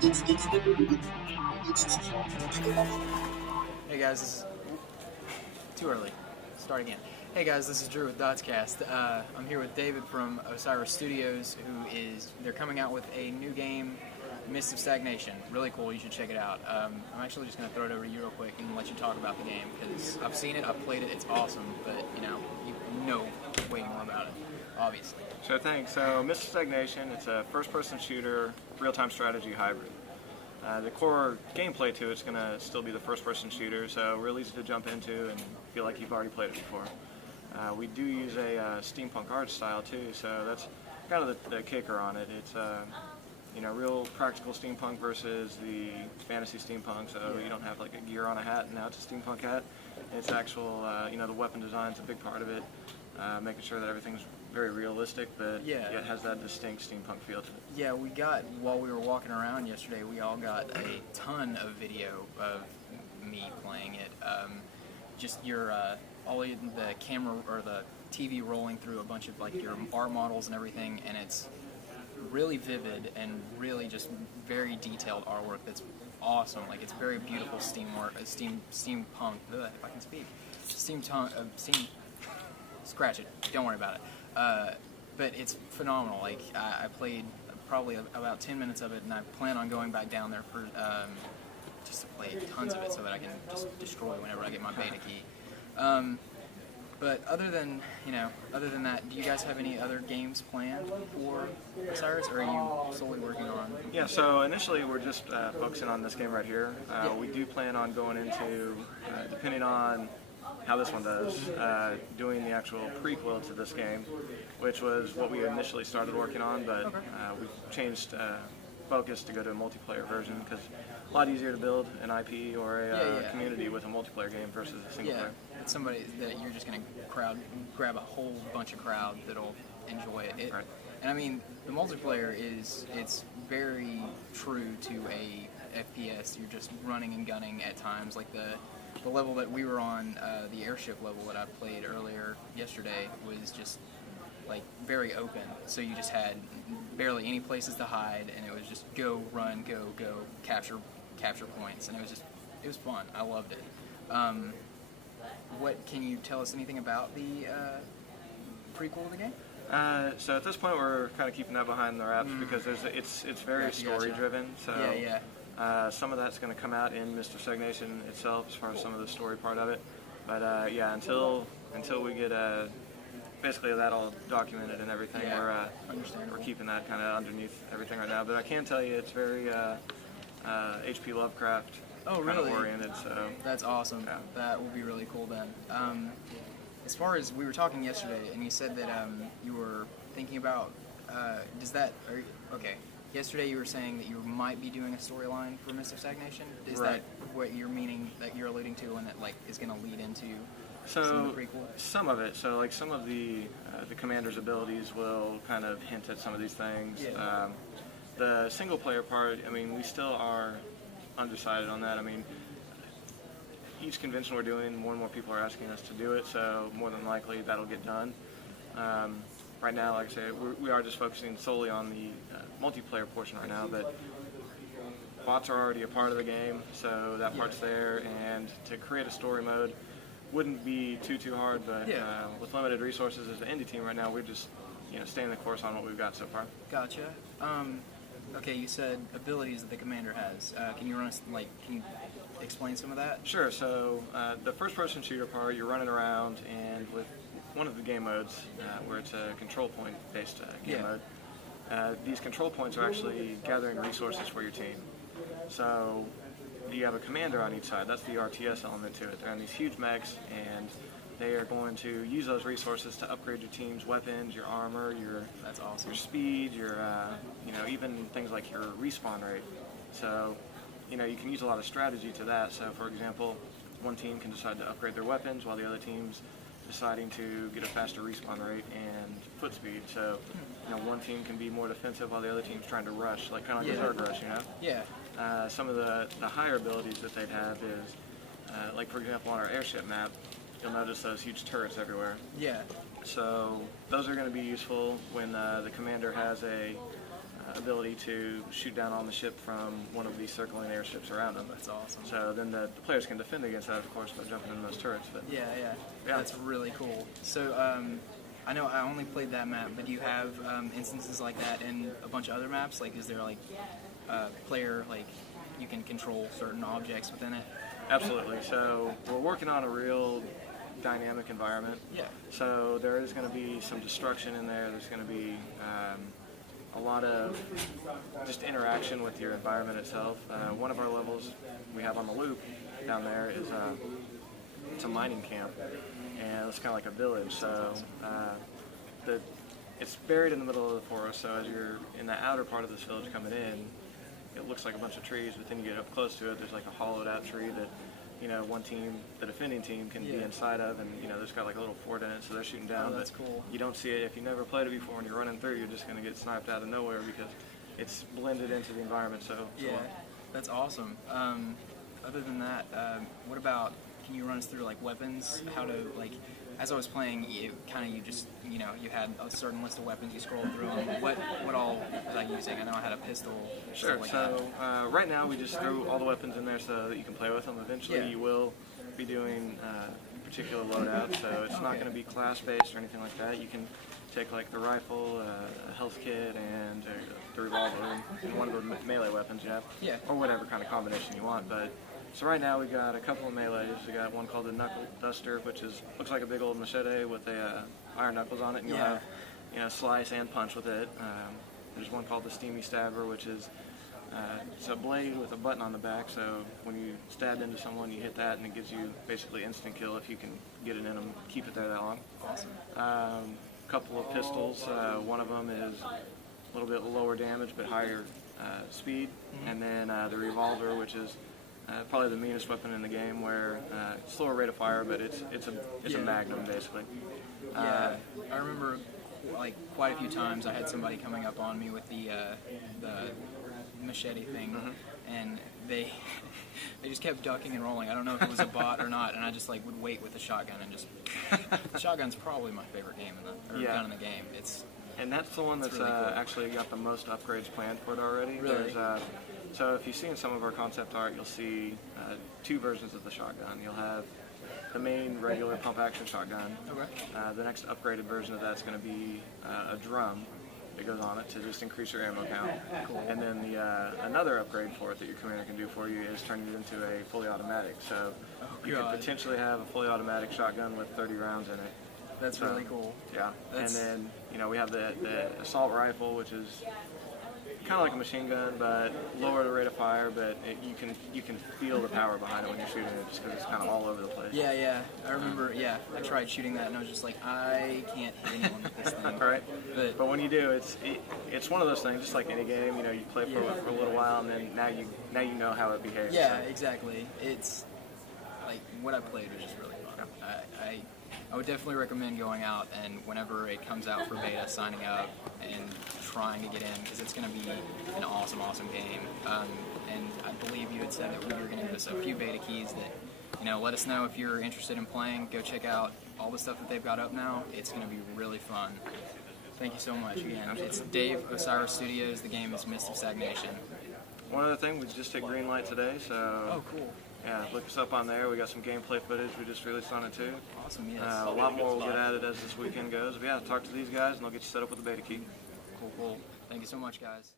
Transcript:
Hey guys, this is too early. Start again. Hey guys, this is Drew with DotsCast. I'm here with David from Osiris Studios, they're coming out with a new game, Mist of Stagnation. Really cool, you should check it out. I'm actually just going to throw it over to you real quick and let you talk about the game, because I've seen it, I've played it, it's awesome, but you know way more about it, obviously. Sure thing. So Mist of Stagnation, it's a first-person shooter, real-time strategy hybrid. The core gameplay to it's going to still be the first-person shooter, so real easy to jump into and feel like you've already played it before. We do use a steampunk art style too, so that's kind of the kicker on it. It's real practical steampunk versus the fantasy steampunk, so you don't have like a gear on a hat and now it's a steampunk hat. It's actual, the weapon design's a big part of it, making sure that everything's very realistic, but it has that distinct steampunk feel to it. Yeah, while we were walking around yesterday, we all got a ton of video of me playing it. Just all the camera or the TV rolling through a bunch of like your art models and everything, and it's really vivid and really just very detailed artwork that's awesome. Like, it's very beautiful steampunk, if I can speak. Scratch it, don't worry about it. But it's phenomenal. Like, I played probably about 10 minutes of it, and I plan on going back down there for just to play tons of it so that I can just destroy whenever I get my beta key. But other than that, do you guys have any other games planned for Osiris, or are you solely working on? Yeah, so initially we're just focusing on this game right here. We do plan on going into, depending on how this one does, doing the actual prequel to this game, which was what we initially started working on, but we've changed focus to go to a multiplayer version, because a lot easier to build an IP or a community with a multiplayer game versus a single player. It's somebody that you're just going to grab a whole bunch of crowd that'll enjoy it. Right. And I mean, the multiplayer it's very true to a FPS. You're just running and gunning at times. Like the level that we were on, the airship level that I played earlier yesterday, was just like very open. So you just had barely any places to hide, and it was just go, run, go, capture points, and it was fun. I loved it. What can you tell us anything about the prequel of the game? So at this point we're kind of keeping that behind the wraps because it's very story driven. So some of that's going to come out in Mist of Stagnation itself, as far as some of the story part of it. But until we get basically that all documented and everything, we're keeping that kind of underneath everything right now. But I can tell you it's very H.P. Lovecraft kind of oriented. So that's awesome. Yeah. That will be really cool then. As far as we were talking yesterday, and you said that you were thinking about yesterday you were saying that you might be doing a storyline for Mist of Stagnation. Is that what you're meaning, that you're alluding to, and that like is going to lead into some of the prequel? Some of it. So like some of the commander's abilities will kind of hint at some of these things. Yeah. The single player part, I mean, we still are undecided on that. I mean, each convention we're doing, more and more people are asking us to do it, so more than likely that'll get done. Right now, like I say, we are just focusing solely on the multiplayer portion right now, but bots are already a part of the game, so that part's there, and to create a story mode wouldn't be too hard, but with limited resources as an indie team right now, we're just staying the course on what we've got so far. Gotcha. Okay, you said abilities that the commander has. Can you explain some of that? Sure. So the first-person shooter part, you're running around, and with one of the game modes, where it's a control point-based game mode, these control points are actually gathering resources for your team. So you have a commander on each side. That's the RTS element to it. They're on these huge mechs, and they are going to use those resources to upgrade your team's weapons, your armor, your speed, your even things like your respawn rate. So you can use a lot of strategy to that. So for example, one team can decide to upgrade their weapons while the other team's deciding to get a faster respawn rate and foot speed. So one team can be more defensive while the other team's trying to rush, like kind of like a third rush, Yeah. Some of the higher abilities that they'd have is, like for example on our airship map, you'll notice those huge turrets everywhere. Yeah. So those are going to be useful when the commander has a ability to shoot down on the ship from one of these circling airships around them. That's awesome. So then the players can defend against that, of course, by jumping in those turrets. But Yeah. That's really cool. So I know I only played that map, but do you have instances like that in a bunch of other maps? Like, is there like player, like, you can control certain objects within it? Absolutely. So we're working on a real dynamic environment. Yeah. So there is going to be some destruction in there. There's going to be a lot of just interaction with your environment itself. One of our levels we have on the loop down there is it's a mining camp, and it's kind of like a village. So it's buried in the middle of the forest. So as you're in the outer part of this village coming in, it looks like a bunch of trees, but then you get up close to it, there's like a hollowed out tree that, you know, one team, the defending team, can be inside of, and, you know, there's got like a little fort in it, so they're shooting down. Oh, that's cool. You don't see it. If you never played it before and you're running through, you're just going to get sniped out of nowhere because it's blended into the environment so Yeah, well. that's awesome. Other than that, what about, can you run us through like weapons? How to, like, as I was playing, you just, you know, you had a certain list of weapons, you scrolled through them. What all was I using? I know I had a pistol. Sure. Like so right now we just threw all the weapons in there so that you can play with them. Eventually you will be doing particular loadouts, so it's not going to be class-based or anything like that. You can take like the rifle, a health kit, and the revolver, and one of the melee weapons you have, or whatever kind of combination you want. But so right now we got a couple of melees. We got one called the Knuckle Duster, which looks like a big old machete with iron knuckles on it, and you'll have, you know, slice and punch with it. There's one called the Steamy Stabber, which is it's a blade with a button on the back, so when you stab into someone, you hit that, and it gives you basically instant kill if you can get it in them, keep it there that long. Awesome. Couple of pistols. One of them is a little bit lower damage but higher speed, and then the revolver, which is probably the meanest weapon in the game, where slower rate of fire, but it's a magnum basically. I remember like quite a few times I had somebody coming up on me with the machete thing, and they just kept ducking and rolling. I don't know if it was a bot or not, and I just like would wait with the shotgun and just. The shotgun's probably my favorite gun in the game. And that's the one that's really cool. actually got the most upgrades planned for it already. Really? So if you see in some of our concept art, you'll see two versions of the shotgun. You'll have the main regular pump action shotgun. Okay. The next upgraded version of that's going to be a drum that goes on it to just increase your ammo count. Cool. And then another upgrade for it that your commander can do for you is turning it into a fully automatic. So you could potentially have a fully automatic shotgun with 30 rounds in it. That's really cool. Yeah. And then, you know, we have the assault rifle, which is kind of like a machine gun, but lower the rate of fire, but you can feel the power behind it when you're shooting it, just because it's kind of all over the place. Yeah. I remember, I tried shooting that, and I was just like, I can't hit anyone with this thing. Right. But when you do, it's one of those things, just like any game, you know, you play for a little while, and then now you know how it behaves. Yeah, exactly. It's, like, what I played was just really fun. I would definitely recommend going out and whenever it comes out for beta, signing up and trying to get in, because it's going to be an awesome game. And I believe you had said that you were going to give us a few beta keys that, you know, let us know if you're interested in playing. Go check out all the stuff that they've got up now. It's going to be really fun. Thank you so much again. It's Dave, Osiris Studios. The game is Mist of Stagnation. One other thing, we just hit green light today, so... Oh, cool. Yeah, look us up on there. We got some gameplay footage we just released on it too. Awesome, yes. A lot more will get added as this weekend goes. But yeah, talk to these guys and they'll get you set up with a beta key. Cool. Thank you so much, guys.